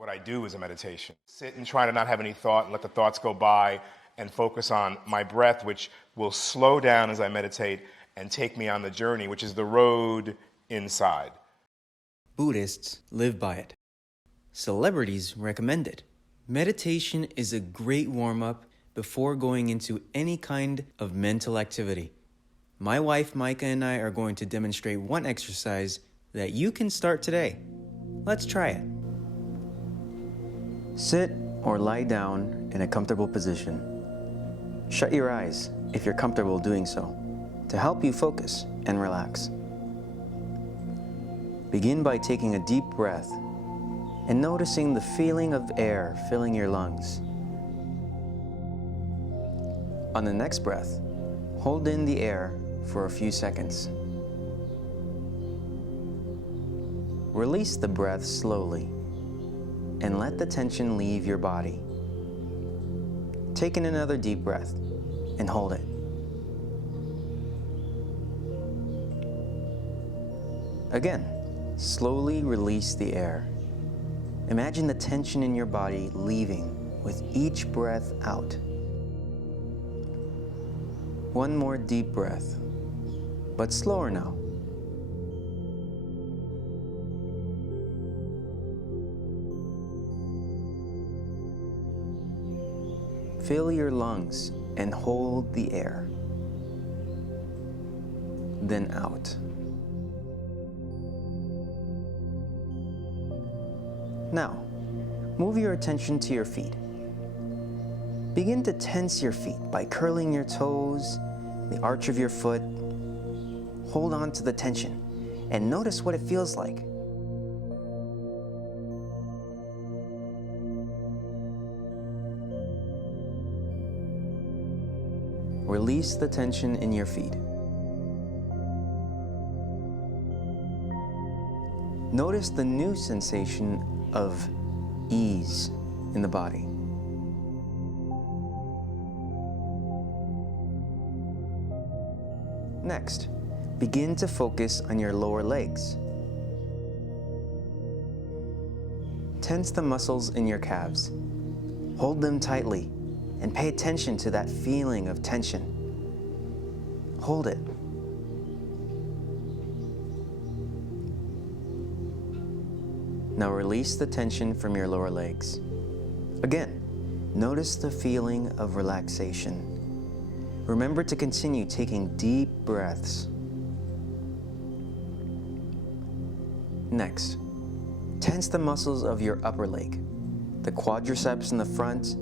What I do is a meditation. Sit and try to not have any thought and let the thoughts go by and focus on my breath, which will slow down as I meditate and take me on the journey, which is the road inside. Buddhists live by it. Celebrities recommend it. Meditation is a great warm-up before going into any kind of mental activity. My wife Micah and I are going to demonstrate one exercise that you can start today. Let's try it. Sit or lie down in a comfortable position. Shut your eyes if you're comfortable doing so, to help you focus and relax. Begin by taking a deep breath and noticing the feeling of air filling your lungs. On the next breath, hold in the air for a few seconds. Release the breath slowly and let the tension leave your body. Take in another deep breath and hold it. Again, slowly release the air. Imagine the tension in your body leaving with each breath out. One more deep breath, but slower now. Fill your lungs and hold the air. Then out. Now, move your attention to your feet. Begin to tense your feet by curling your toes, the arch of your foot. Hold on to the tension and notice what it feels like. Release the tension in your feet. Notice the new sensation of ease in the body. Next, begin to focus on your lower legs. Tense the muscles in your calves. Hold them tightly and pay attention to that feeling of tension. Hold it. Now release the tension from your lower legs. Again, notice the feeling of relaxation. Remember to continue taking deep breaths. Next, tense the muscles of your upper leg, the quadriceps in the front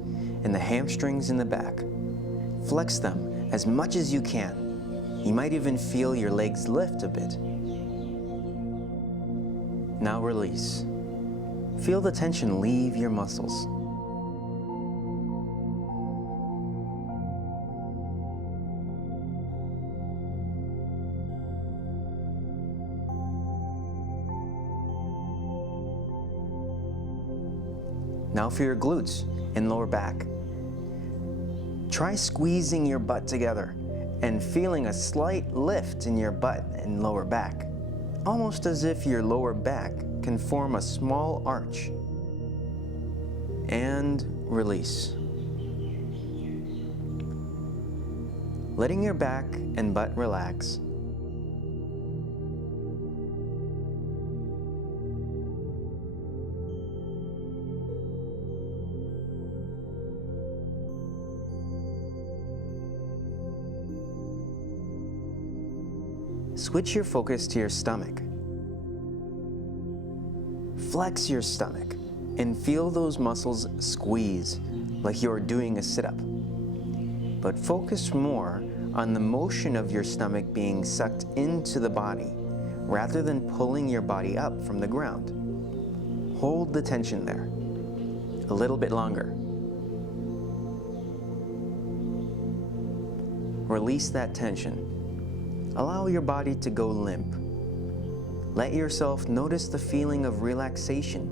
and the hamstrings in the back. Flex them as much as you can. You might even feel your legs lift a bit. Now release. Feel the tension leave your muscles. Now for your glutes and lower back. Try squeezing your butt together and feeling a slight lift in your butt and lower back, almost as if your lower back can form a small arch. And release. Letting your back and butt relax. Switch your focus to your stomach. Flex your stomach and feel those muscles squeeze like you're doing a sit-up. But focus more on the motion of your stomach being sucked into the body rather than pulling your body up from the ground. Hold the tension there a little bit longer. Release that tension. Allow your body to go limp. Let yourself notice the feeling of relaxation.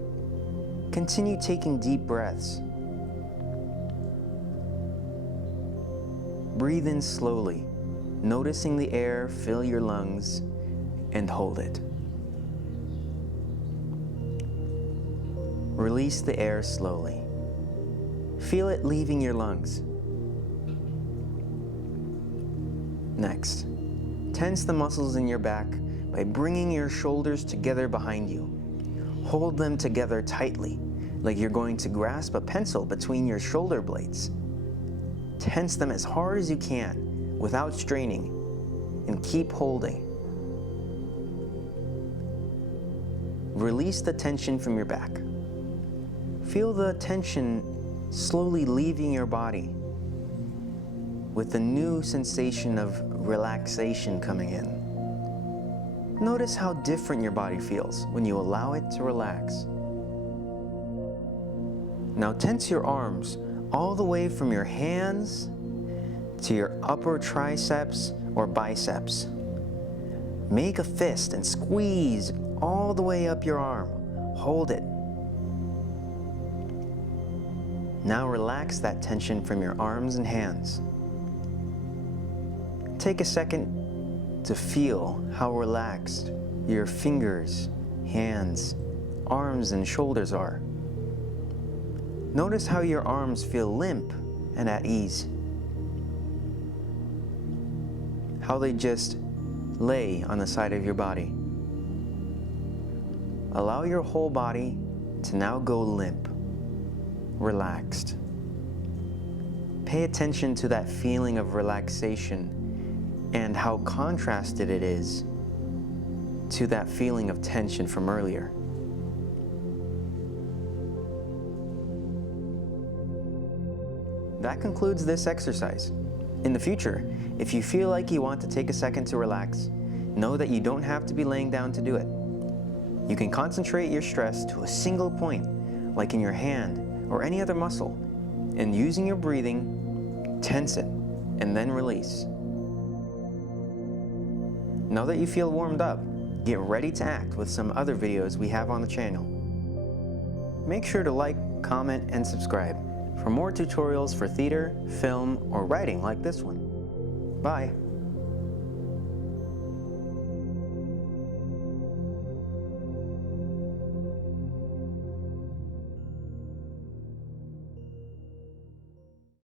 Continue taking deep breaths. Breathe in slowly, noticing the air fill your lungs, and hold it. Release the air slowly. Feel it leaving your lungs. Next, tense the muscles in your back by bringing your shoulders together behind you. Hold them together tightly, like you're going to grasp a pencil between your shoulder blades. Tense them as hard as you can without straining, and keep holding. Release the tension from your back. Feel the tension slowly leaving your body, with the new sensation of relaxation coming in. Notice how different your body feels when you allow it to relax. Now tense your arms all the way from your hands to your upper triceps or biceps. Make a fist and squeeze all the way up your arm. Hold it. Now relax that tension from your arms and hands. Take a second to feel how relaxed your fingers, hands, arms, and shoulders are. Notice how your arms feel limp and at ease. How they just lay on the side of your body. Allow your whole body to now go limp, relaxed. Pay attention to that feeling of relaxation and how contrasted it is to that feeling of tension from earlier. That concludes this exercise. In the future, if you feel like you want to take a second to relax, know that you don't have to be laying down to do it. You can concentrate your stress to a single point, like in your hand or any other muscle, and using your breathing, tense it, and then release. Now that you feel warmed up, get ready to act with some other videos we have on the channel. Make sure to like, comment, and subscribe for more tutorials for theater, film, or writing like this one. Bye.